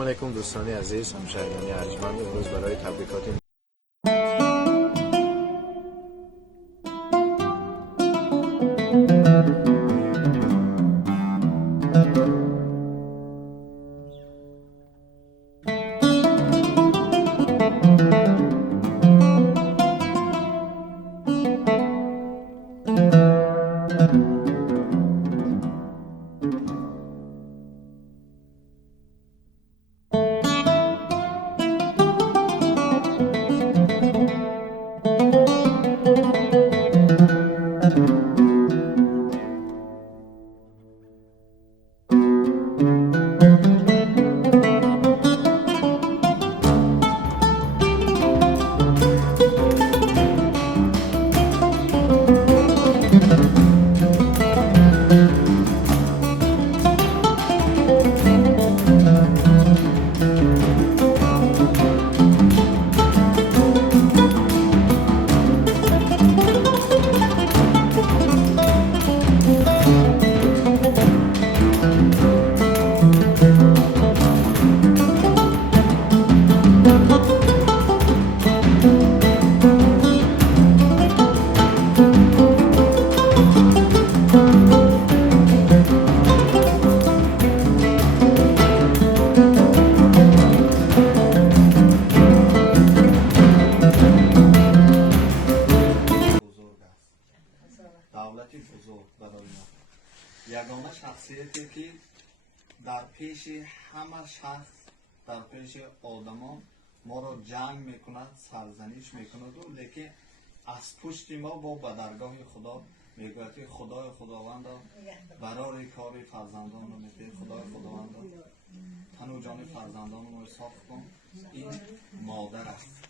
سلام علیکم دوستان عزیز، همشهریان ارجمند. امروز برای تبریکات دولتی بزرگ برای ما، یگانه شخصیتی که در پیش همه شخص، در پیش آدمان ما را جنگ میکند، سرزنش میکند، و لیکن از پشت ما با به درگاه خدا میگوید که خدای خداوند برای کار فرزندان رو میده. خدای خداوند تن و جان فرزندان رو صاف کن. این مادر است،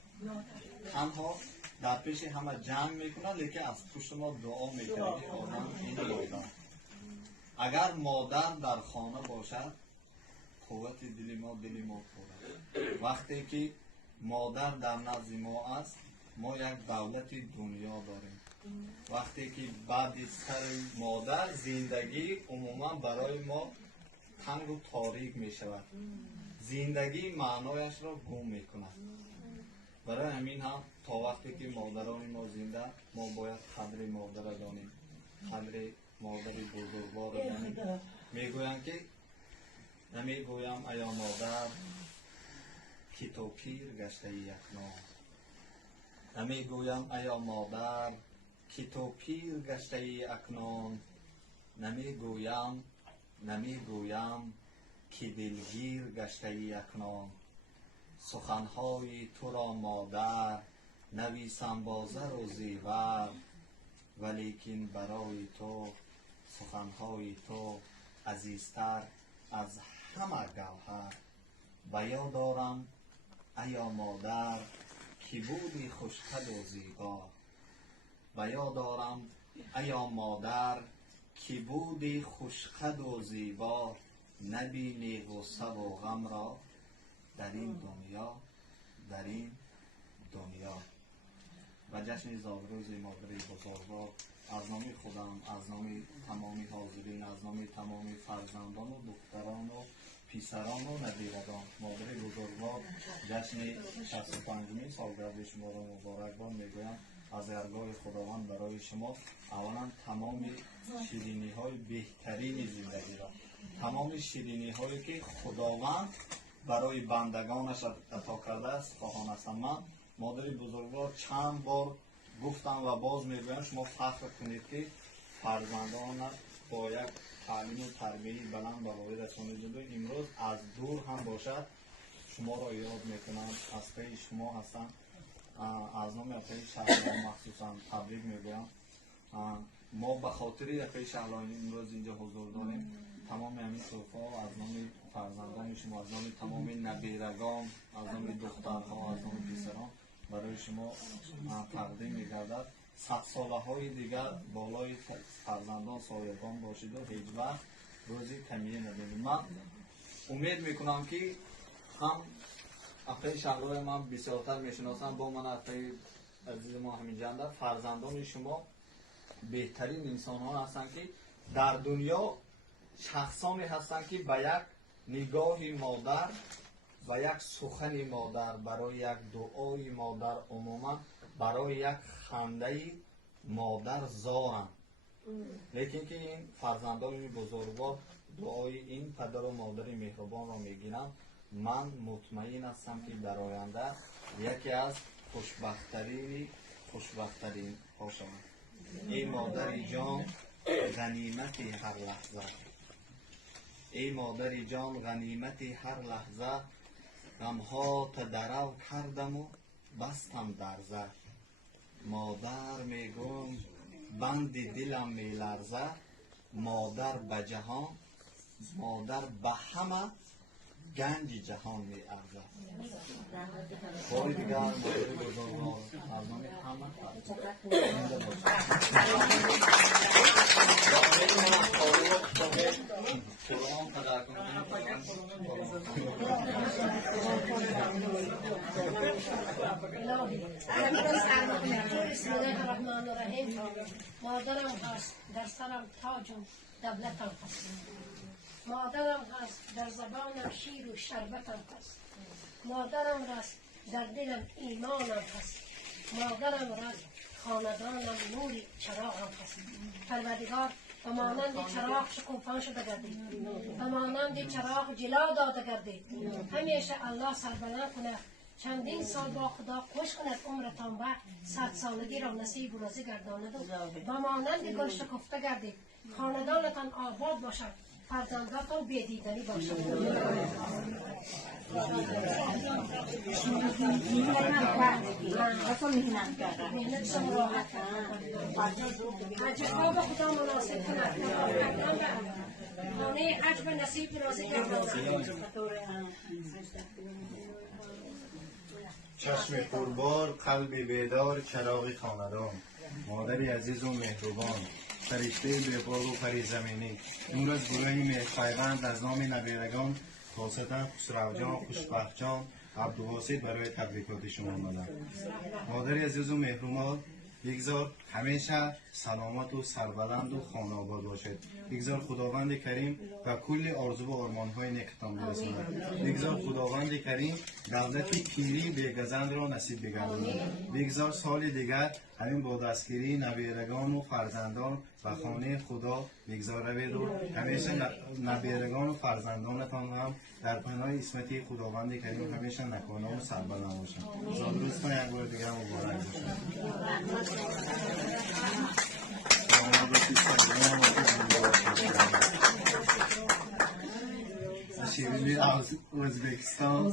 تنها در پیش همه جنگ میکنه، لیکن از پشت ما دعا میکنه که آدم این مادر. اگر مادر در خانه باشد، قوت دل ما پره. وقتی که مادر در نزد ما است، ما یک دولت دنیا داریم. وقتی که بعد سر مادر زندگی عموما برای ما تنگ و تاریک می شود، زندگی معنایش را گم می کند. برای همین هم تا وقتی که مادران ما زنده، ما باید قدر مادر را دانیم، قدر مادر بزرگوار را دانیم. میگویم که نمیگویم ایا مادر که تو پیر گشته ای اکنون، نمیگویم ایا مادر که تو پیر گشته ای اکنون، نمیگویم که دلگیر گشته ای اکنون. سخنهای تو را مادر نویسم با زر و زیور، ولیکن برای تو سخنهای تو عزیزتر از همه گوهر. بیاد دارم ایا مادر که بودی خوشقد و زیبا، بیاد دارم ایا مادر که بودی خوشقد و زیبا، نبینی غصه و غم را در این دنیا. و جشن زادروز مادر بزرگوار از نام خودم، از نام تمامی حاضرین، از نام تمامی فرزندان و دختران و پسران و ندیرگان، مادر بزرگوار جشن 65مین سالگرد شما را مبارکباد میگویم. از درگاه خداوند برای شما اولا تمام شیرینی های بهترین زندگی را، تمام شیرینی هایی که خداوند برای بندگانش عطا کرده است خواهان هستم. من مادر بزرگوار چند بار گفتم و باز میگویم، شما فخر کنید که فرزندان با یک تعلیم و تربیت بلند به روی رسانید و امروز از دور هم باشد شما را یاد میکنم، از پی شما هستم. از نام پی شهر مخصوصا تبریک میگویم. ما به خاطر پی شهر امروز اینجا حضور داریم. تمام همین صوفا از نام فرزندان شما، از نام تمام نبیرگان، از نام دخترها، از نام پسران برای شما تقدیم می‌گردد. 100 ساله های دیگر بالای فرزندان سایگان باشید و هیچ وقت روزی کمیه نبینید. من امید میکنم که هم اپی شهرهای من بسیارتر میشناسم، با من اپی عزیز ما همین جنده فرزندان شما بهترین انسان ها هستند که در دنیا شخصانی هستند که به یک نگاه مادر و یک سخن مادر، برای یک دعای مادر، عموما برای یک خنده مادر زارم. لیکن که این فرزندان بزرگوار دعای این پدر و مادر مهربان را میگیرم، من مطمئن هستم که در آینده یکی از خوشبختترین هاشم. ای مادر جان غنیمت هر لحظه، ای مادر جان غنیمت هر لحظه، غمها تدرو کردم و بستم در زه. مادر میگم بند دلم میلرزه، مادر به جهان، مادر به همه گنج جهان می ارزه. باری دیگر مادر بزرگوار از نام همه زنده بسم الله الرحمن الرحیم. مادرم هست در سرم تاج و دولتم هست، مادرم هست در زبانم شیر و شربتم هست، مادرم هست در دلم ایمانم هست، مادرم هست خاندانم نور چراغم هست. پروردگار و مانند چراغ شکوفان شده گردید، و مانند چراغ جلا داده گردید. همیشه الله سربلند کنه، چندین سال با خدا خوش کند، عمرتان به 100 سالگی را نصیب و راضی گرداند و مانند گل شکفته گردید. خاندانتان آباد باشد، فرزندانتان بیدیدنی باشد. مهنت شما راحت عجبا به خدا مناسب کند، خانه عجب نصیب راضی گرداند. چشم پربار، قلب بیدار، چراغ خاندان، مادری عزیز و مهربان، فرشته بهبار و پری زمینی. امروز گروه میرپیوند از نام نبیرگان خاصتا خسرو جان، خوشبخت جان، عبدالواسط برای تبریکات شما آمدم. مادری عزیز و مهربان، بگذار همیشه سلامت و سربلند و خانه آباد باشد. بگذار خداوند کریم و کل آرزو و آرمان‌های نیکتان برساند. بگذار خداوند کریم دولت پیری بی‌گزند را نصیب بگرداند. بگذار سال دیگر همین با دستگیری نویرگان و فرزندان و خانه خدا بگذار روید و همیشه نویرگان و فرزندانتان هم در پناه اسمتی خداوند کریم همیشه نکونا و سربلند باشند. زادروزتان یک بار دیگر مبارک باشد. شیرینی از ازبکستان.